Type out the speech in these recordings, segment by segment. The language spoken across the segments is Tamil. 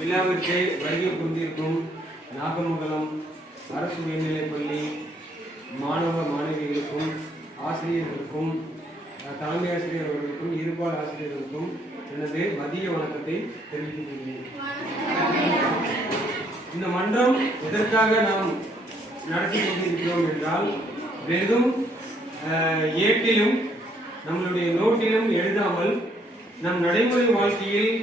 விழாவிற்கு வருகை கொண்டிருக்கும் நாகமங்கலம் அரசு உயர்நிலைப்பள்ளி மாணவ மாணவிகளுக்கும் ஆசிரியர்களுக்கும் தலைமை ஆசிரியர் அவர்களுக்கும் இருபால் ஆசிரியர்களுக்கும் எனது மதிய வணக்கத்தை தெரிவித்துக் இந்த மன்றம் எதற்காக நாம் நடத்தி கொண்டிருக்கிறோம் என்றால் வெறும் ஏட்டிலும் நம்மளுடைய நோட்டிலும் எழுதாமல் நம் நடைமுறை வாழ்க்கையில்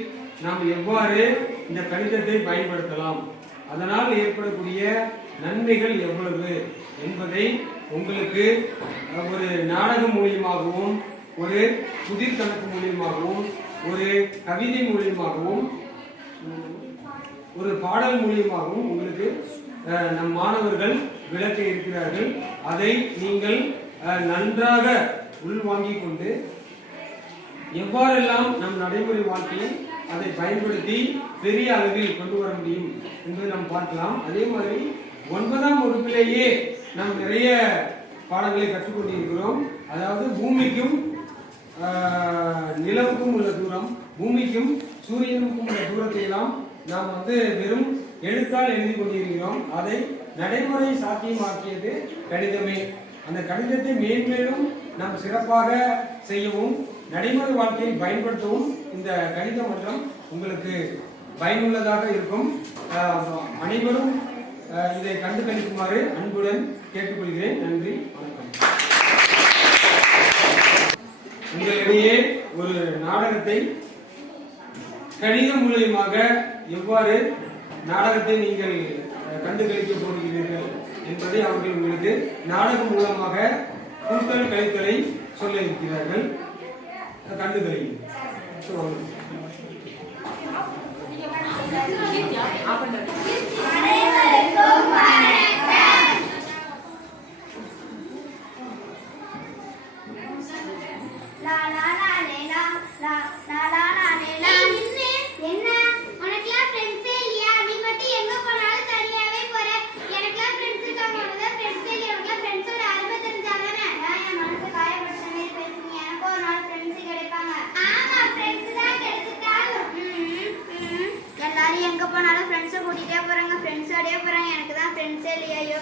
நாம் எவ்வாறு இந்த கணிதத்தை பயன்படுத்தலாம். அதனால் ஏற்படக்கூடிய நன்மைகள் எவ்வளவு என்பதை உங்களுக்கு ஒரு நாடகம் மூலியமாகவும் ஒரு புதிர் கணக்கு மூலியமாகவும் ஒரு கவிதை மூலியமாகவும் ஒரு பாடல் மூலியமாகவும் உங்களுக்கு நம் மாணவர்கள் விளக்க இருக்கிறார்கள். அதை நீங்கள் நன்றாக உள்வாங்கிக் கொண்டு எவ்வாறெல்லாம் நம் நடைமுறை வாழ்க்கையில் அதை பயன்படுத்தி பெரிய அளவில் கொண்டு வர முடியும் என்பதை நாம் பார்க்கலாம். அதே மாதிரி ஒன்பதாம் வகுப்பிலேயே நாம் நிறைய பாடங்களை கற்றுக்கொண்டிருக்கிறோம் அதாவது பூமிக்கும் நிலவுக்கும் உள்ள தூரம் பூமிக்கும் சூரியனுக்கும் உள்ள தூரத்தை எல்லாம் நாம் வந்து வெறும் எழுத்தால் எழுதி கொண்டிருக்கிறோம். அதை நடைமுறை சாத்தியமாக்கியது கணிதமே. அந்த கணிதத்தை மேன்மேலும் நாம் சிறப்பாக செய்யவும் நடைமுறை வாழ்க்கையில் பயன்படுத்தவும் இந்த கணித மன்றம் உங்களுக்கு பயனுள்ளதாக இருக்கும். அனைவரும் இதை கண்டு கணிக்குமாறு அன்புடன் கேட்டுக்கொள்கிறேன். நன்றி வணக்கம். உங்களிடையே ஒரு நாடகத்தை கணிதம் மூலியமாக எவ்வாறு நாடகத்தை நீங்கள் கண்டு கண்டுகளிக்க போகிறீர்கள் என்பதை அவர்கள் உங்களுக்கு நாடகம் மூலமாக கூட்டல் கழித்தலை சொல்ல இருக்கிறார்கள். 他干这个的，是吧？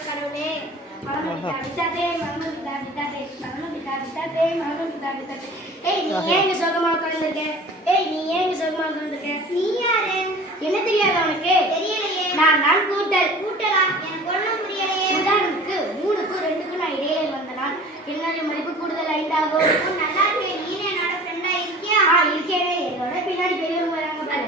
கடவுளே ஏய் நீ ஏன் இங்க சோகமா உட்கார்ந்திருக்க? ஏய் நீ ஏன் இங்க சோகமா உட்கார்ந்திருக்க? நீ யாரு? என்ன தெரியாது உனக்கு? தெரியலையே. நான் கூட்டல். கூட்டலா? எனக்கு ஒண்ணும் புரியலையே. உதாரணத்துக்கு மூணுக்கும் ரெண்டுக்கும் நான் இடையில வந்த நாள். என்னுடைய மதிப்பு கூடுதல் ஐந்தாகும். நல்லா நீ என்னோட ஃப்ரெண்டா இருக்கியா? ஆ இருக்கேனே. என்னோட பின்னாடி பெரியவங்க வராங்க பாரு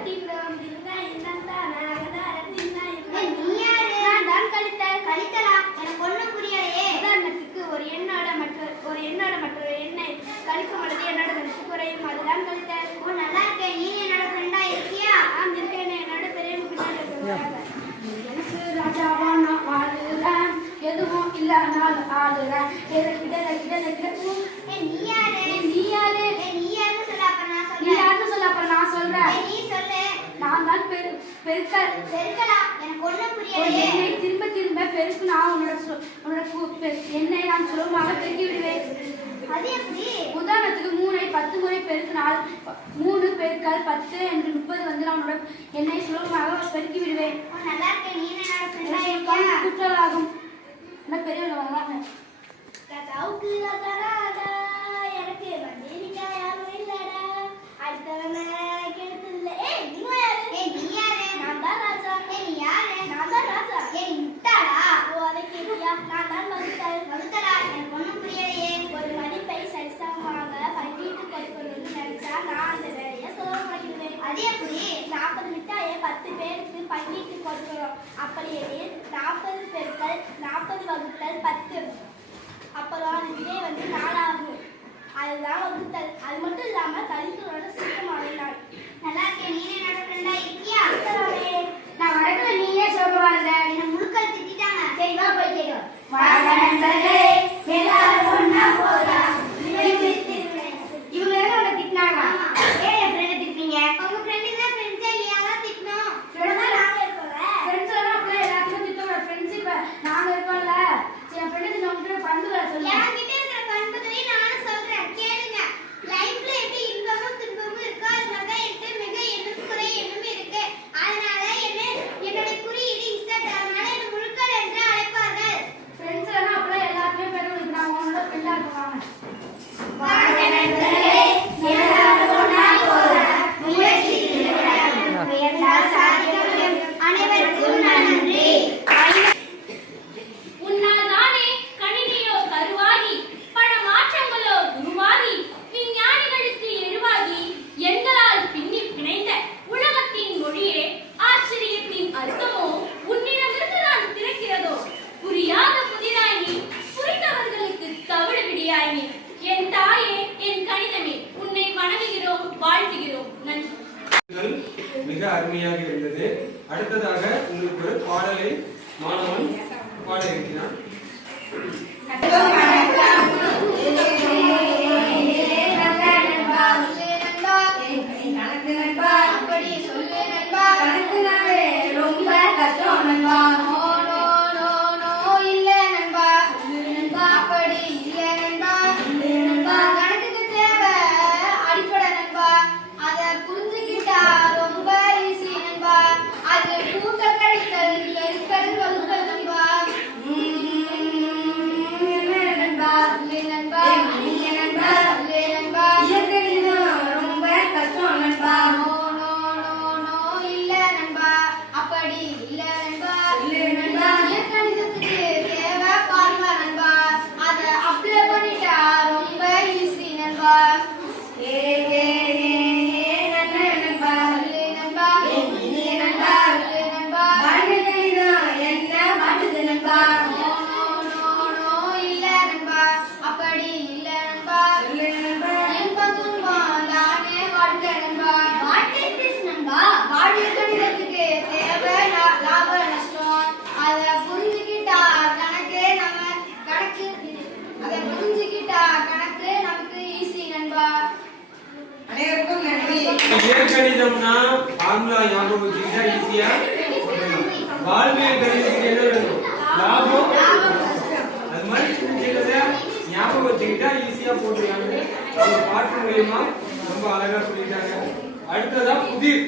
ஏய், நீ யாரு நான் தான் கழித்தல் கலித்தலா எனக்கு ஒண்ணும் புரியலையே உதாரணத்துக்கு ஒரு எண்ணோட மற்ற ஒரு எண்ணோட மற்றொரு எண்ணை கழிக்கும் பொழுது என்னோட மதிப்பு குறையும். அதுதான் கழித்தல் உன் நல்லா இருக்கே. நீ என்னோட ஃப்ரெண்டா இருக்கியா? நான் இருக்கேனே. என்னோட பெரியவங்க பின்னாடி எனக்கு ராஜாவா நான் வாழுறேன் எதுவும் இல்லாமல் ஆளுறேன். எனக்கு இடல இடல இடல ஏய், நீ யாரு? ஏய், நீ யாரு? நீ யாருன்னு சொல்லு அப்ப நான் நீ சொல்றேன். சொல்ல நான் நீ சொல்லு. நான் தான் பெரு பெருக்கல் பெருக்கலா? எனக்கு ஒண்ணும் புரியலையே. எண்ணெய் திரும்ப திரும்ப பெருக்கு நான் உன்னோட உன்னோட எண்ணெய் நான் சுலபமாக பெருக்கி விடுவேன். உதாரணத்துக்கு மூணை பத்து முறை பெருக்கினால் மூணு பெருக்கல் பத்து என்று முப்பது வந்து நான் உன்னோட எண்ணெய் சுலபமாக பெருக்கி விடுவேன். குற்றலாகும். பெரியவங்க வராங்க ராஜாவுக்கு ராஜா ராஜா எனக்கு மந்திரிக்கா யாரும் இல்லடா அடுத்தவன கெடுத்ததில்ல ஏய் நீ யாரு ஏய் நீ யாரு நான் தான் ராஜா ஏய் நீ யாரு நான் தான் ராஜா ஏய் நீ முட்டாளா ஓ அதை கேட்டியா நான் தான் வகுத்தல் வகுத்தலா எனக்கு ஒண்ணும் புரியலையே ஒரு மதிப்பை சரிசமமாக பங்கிட்டு கொடுக்கணும்னு நினைச்சா நான் அந்த வேலையை சுலபமாக்கிடுவேன் அது எப்படி நாற்பது மிட்டாயை பத்து பங்கிட்டு கொடுக்கணும் அப்படி எனில் நாற்பது பெருக்கள் நாற்பது வகுத்தல் பத்து. அப்புறம் அது விடை வந்து நாலாகும் அதுதான் வகுத்தல். அது மட்டும் இல்லாம கலித்தலோட சுத்தமான நாள் நல்லா இருக்கே நீ என்னோட ஃப்ரெண்டா இருக்கியா? நான் வடக்குல நீயே சோகமா இருந்த என்ன முழுக்கல் திட்டிட்டாங்க. சரி வா போய் கேட்கும் அடுத்ததாக உங்களுக்கு ஒரு பாடலை மாணவன் பாட இருக்கிறான் ये मेकैनिज्म ना फार्मूला यहाँ पर वो चीज़ है इसी है बाल में मेकैनिज्म के लिए लाभ हो அதுமாரி சொல்லுங்க ஞாபகம் வச்சுக்கிட்டா ஈஸியா போட்டுருக்காங்க அது பாட்டு மூலியமா ரொம்ப அழகா சொல்லிட்டாங்க அடுத்ததா புதிர்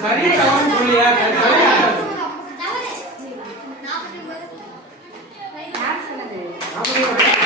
சரி தவறு. சொல்லியா சரி நாற்பது